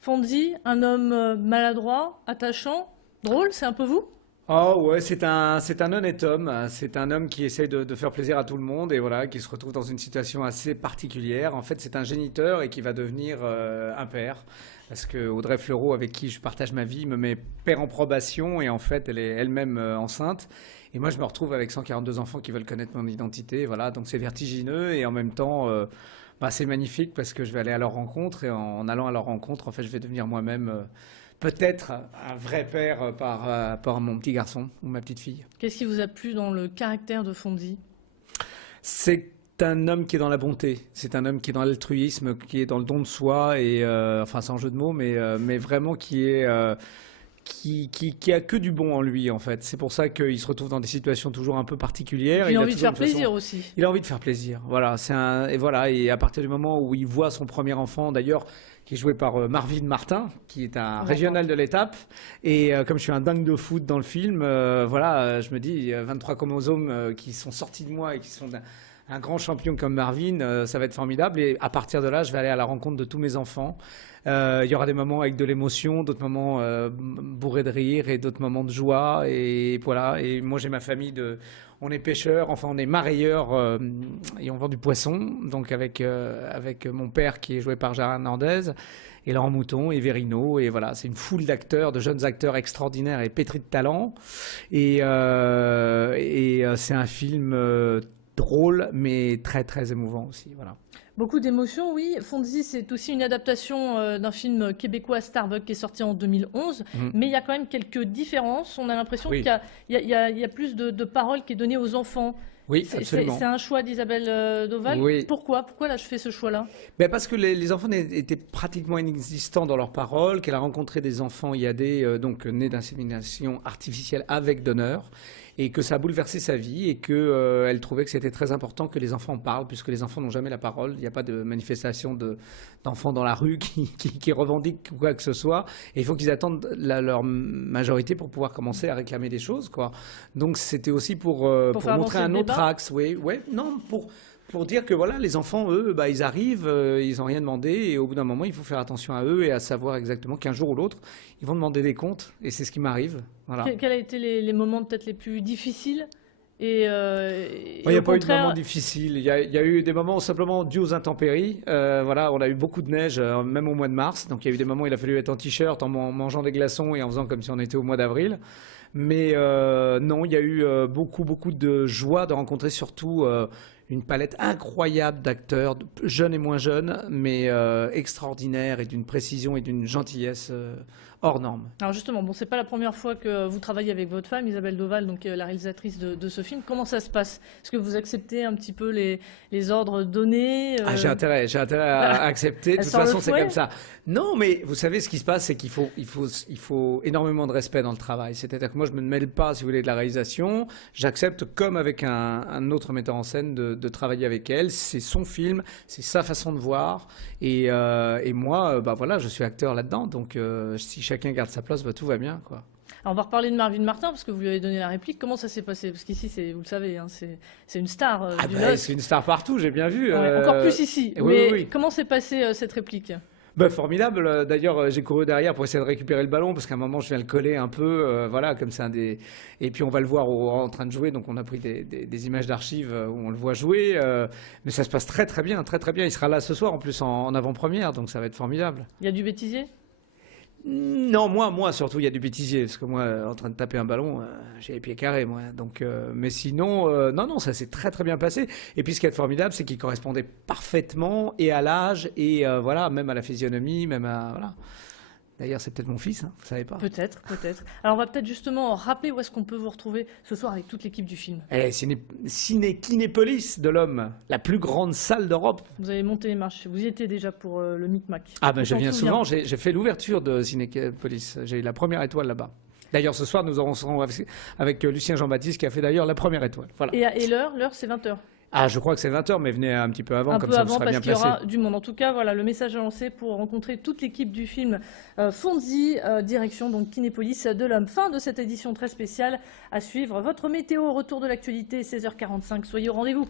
Fonzie, un homme maladroit, attachant, drôle, c'est un peu vous? Oh ouais, c'est un honnête homme. C'est un homme qui essaye de faire plaisir à tout le monde et voilà, qui se retrouve dans une situation assez particulière. En fait, c'est un géniteur et qui va devenir un père. Parce que Audrey Fleurot, avec qui je partage ma vie, me met père en probation et en fait, elle est elle-même enceinte. Et moi, je me retrouve avec 142 enfants qui veulent connaître mon identité. Voilà, donc c'est vertigineux et en même temps, bah, c'est magnifique parce que je vais aller à leur rencontre et en allant à leur rencontre, en fait, je vais devenir moi-même peut-être un vrai père par mon petit garçon ou ma petite fille. Qu'est-ce qui vous a plu dans le caractère de Fonzie? C'est un homme qui est dans la bonté, c'est un homme qui est dans l'altruisme, qui est dans le don de soi, et enfin sans jeu de mots, mais vraiment qui est qui a que du bon en lui en fait. C'est pour ça qu'il se retrouve dans des situations toujours un peu Et particulières. puis il a Il a envie de toujours faire une façon. plaisir aussi. Il a envie de faire plaisir. Voilà, et voilà, et à partir du moment où il voit son premier enfant, d'ailleurs, qui est joué par Marvin Martin, qui est un D'accord. régional de l'étape, et comme je suis un dingue de foot dans le film, voilà, je me dis 23 chromosomes qui sont sortis de moi et qui sont un grand champion comme Marvin, ça va être formidable. Et à partir de là, je vais aller à la rencontre de tous mes enfants. Il y aura des moments avec de l'émotion, d'autres moments bourrés de rire et d'autres moments de joie. Et voilà. Et moi, j'ai ma famille de. On est pêcheurs, enfin on est marailleurs et on vend du poisson. Donc avec mon père qui est joué par Gérard Hernandez et Laurent Mouton et Verino. Et voilà, c'est une foule d'acteurs, de jeunes acteurs extraordinaires et pétris de talent. Et c'est un film drôle mais très très émouvant aussi. Voilà. Beaucoup d'émotions, oui. Fonzie, c'est aussi une adaptation d'un film québécois Starbuck qui est sorti en 2011, Mhm. mais il y a quand même quelques différences. On a l'impression qu'il Oui, y a, il y a plus de paroles qui est donnée aux enfants. oui, absolument. C'est un choix d'Isabelle Doval. Oui, Pourquoi là je fais ce choix-là? ben parce que les enfants étaient pratiquement inexistants dans leurs paroles, qu'elle a rencontré des enfants IAD, donc nés d'insémination artificielle avec donneur, et que ça a bouleversé sa vie, et que elle trouvait que c'était très important que les enfants parlent, puisque les enfants n'ont jamais la parole. Il n'y a pas de manifestation d'enfants dans la rue qui revendiquent quoi que ce soit, et il faut qu'ils attendent leur majorité pour pouvoir commencer à réclamer des choses, quoi. Donc c'était aussi Pour pour faire montrer avancer le un autre débat? axe, oui, ouais, non, pour dire que voilà, les enfants, eux, bah, ils arrivent, ils n'ont rien demandé, et au bout d'un moment, il faut faire attention à eux et à savoir exactement qu'un jour ou l'autre, ils vont demander des comptes, et c'est ce qui m'arrive. Voilà. Quels ont été les moments peut-être les plus difficiles Il et n'y au a pas eu de moments contraire, difficiles. Il y a eu des moments simplement dus aux intempéries. Voilà, on a eu beaucoup de neige, même au mois de mars. Donc il y a eu des moments où il a fallu être en t-shirt, en mangeant des glaçons et en faisant comme si on était au mois d'avril. Mais non, il y a eu beaucoup de joie de rencontrer surtout une palette incroyable d'acteurs, jeunes et moins jeunes, mais extraordinaires et d'une précision et d'une gentillesse hors norme. alors justement, bon, c'est pas la première fois que vous travaillez avec votre femme, Isabelle Doval, donc la réalisatrice de ce film. Comment ça se passe? Est-ce que vous acceptez un petit peu les ordres donnés Ah, j'ai intérêt Bah, à accepter. De elle toute sort le façon, c'est fouet? comme ça. Non, mais vous savez, ce qui se passe, c'est il faut énormément de respect dans le travail. C'est-à-dire que moi, je me mêle pas, si vous voulez, de la réalisation. J'accepte, comme avec un autre metteur en scène, de travailler avec elle. C'est son film, c'est sa façon de voir. Et moi, bah voilà, je suis acteur là-dedans. Donc, si chacun garde sa place, bah, tout va bien, quoi. Alors, on va reparler de Marvin Martin, parce que vous lui avez donné la réplique. Comment ça s'est passé? Parce qu'ici, vous le savez, hein, c'est une star Ah du ben, LOSC. c'est une star partout, j'ai bien vu. Ouais, encore plus ici. Oui, oui, Mais oui. comment s'est passée cette réplique? Bah, formidable. D'ailleurs, j'ai couru derrière pour essayer de récupérer le ballon parce qu'à un moment, je viens le coller un peu. Voilà, comme c'est un des. Et puis, on va le voir en train de jouer. Donc, on a pris des images d'archives où on le voit jouer. Mais ça se passe très, très bien, très, très bien. Il sera là ce soir en plus en avant-première. Donc, ça va être formidable. Il y a du bêtisier? Non, moi surtout, il y a du bêtisier, parce que moi, en train de taper un ballon, j'ai les pieds carrés, moi. Donc, mais sinon, non, ça s'est très très bien passé. Et puis, ce qui est formidable, c'est qu'il correspondait parfaitement et à l'âge et voilà, même à la physionomie, même à voilà. D'ailleurs, c'est peut-être mon fils, hein, vous savez pas. Peut-être, peut-être. Alors, on va peut-être justement rappeler où est-ce qu'on peut vous retrouver ce soir avec toute l'équipe du film. Eh, Kinépolis de l'Homme, la plus grande salle d'Europe. Vous avez monté les marches. Vous y étiez déjà pour le Micmac. Ah ben, On je s'en viens souvient. souvent. J'ai fait l'ouverture de Cinépolis. J'ai eu la première étoile là-bas. D'ailleurs, ce soir, nous serons avec Lucien Jean-Baptiste qui a fait d'ailleurs la première étoile. Voilà. Et l'heure, c'est 20h. Ah, je crois que c'est 20 heures, mais venez un petit peu avant, Un comme peu ça vous avant serez parce bien qu'il y placé. aura du monde. En tout cas, voilà, le message à lancer pour rencontrer toute l'équipe du film Fonzie, direction donc Kinépolis de l'Homme. Fin de cette édition très spéciale. À suivre votre météo, retour de l'actualité, 16h45. Soyez au rendez-vous.